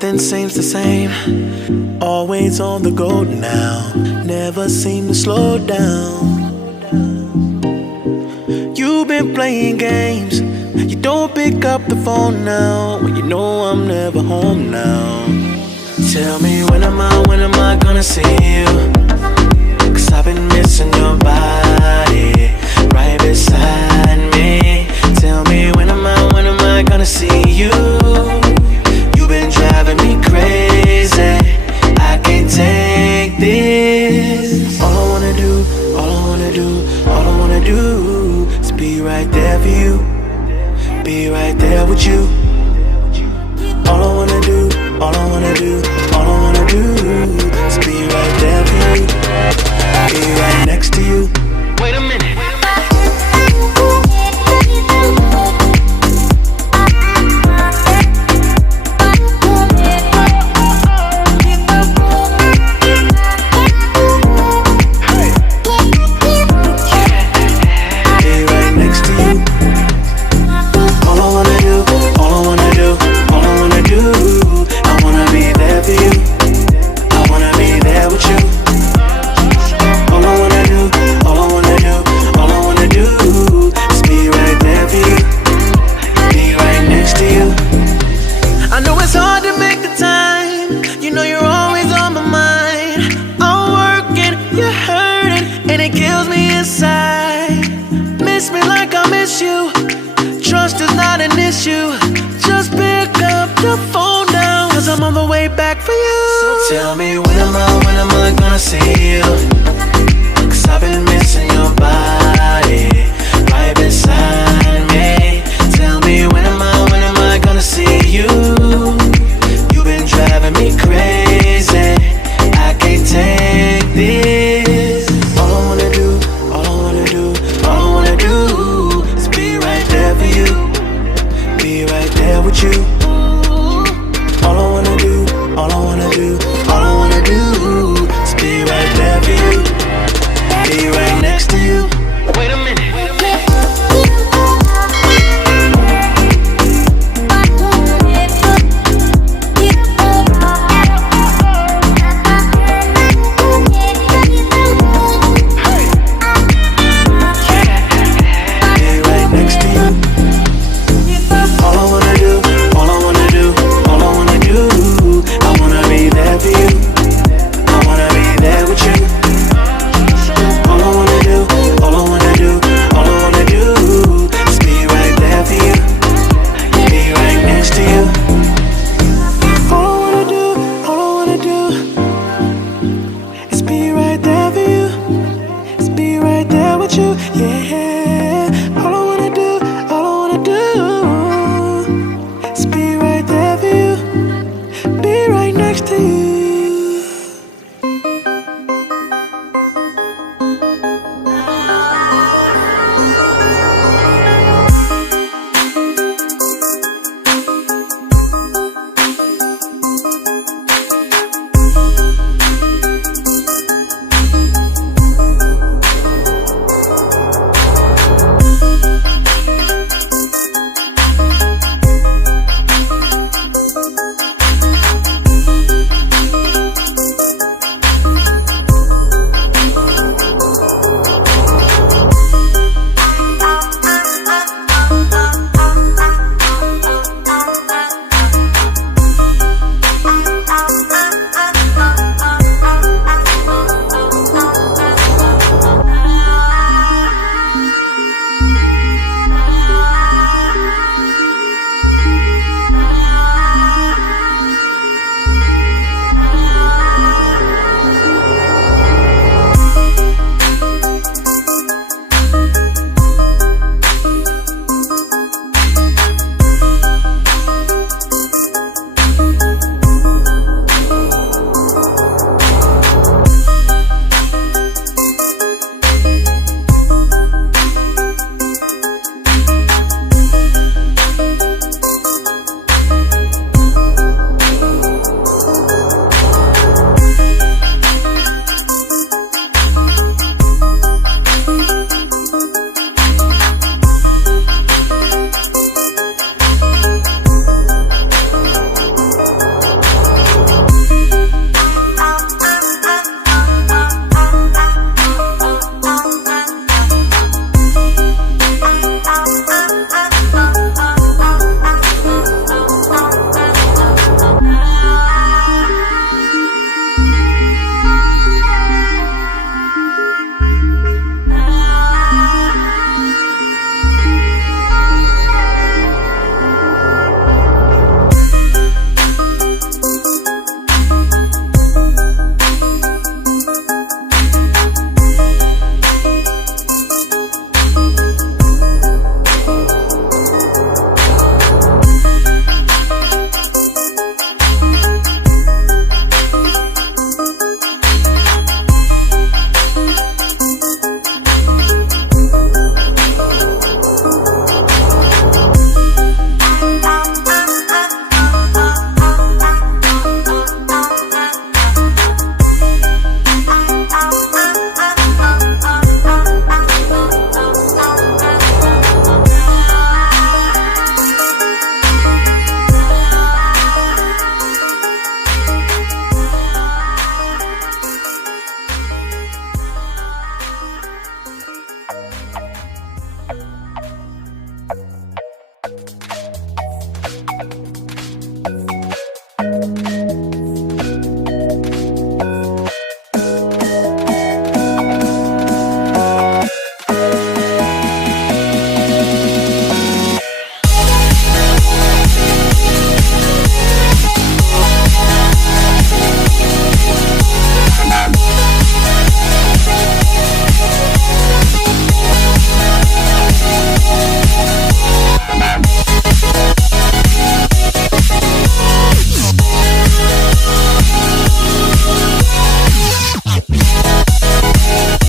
Nothing seems the same, always on the go now, never seem to slow down. You've been playing games, you don't pick up the phone now, when you know I'm never home now. Tell me when am I gonna see you? 'Cause I've been missing your body right beside me. Tell me when am I gonna see you? You've been driving me crazy, I can't take this. All I wanna do is be right there for you, be right there with you. All I wanna do is be right there for you, be right next to you. Wait a minute. Trust is not an issue, just pick up the phone now, 'cause I'm on the way back for you. So tell me when am I gonna see you? 'Cause I've been missing your body right beside me. Tell me when am I gonna see you? You've been driving me crazy, I can't take this. All I wanna do is be right there for you, be right there with you. All I wanna do is be right there for you, be right next to you. Wait a minute. To you.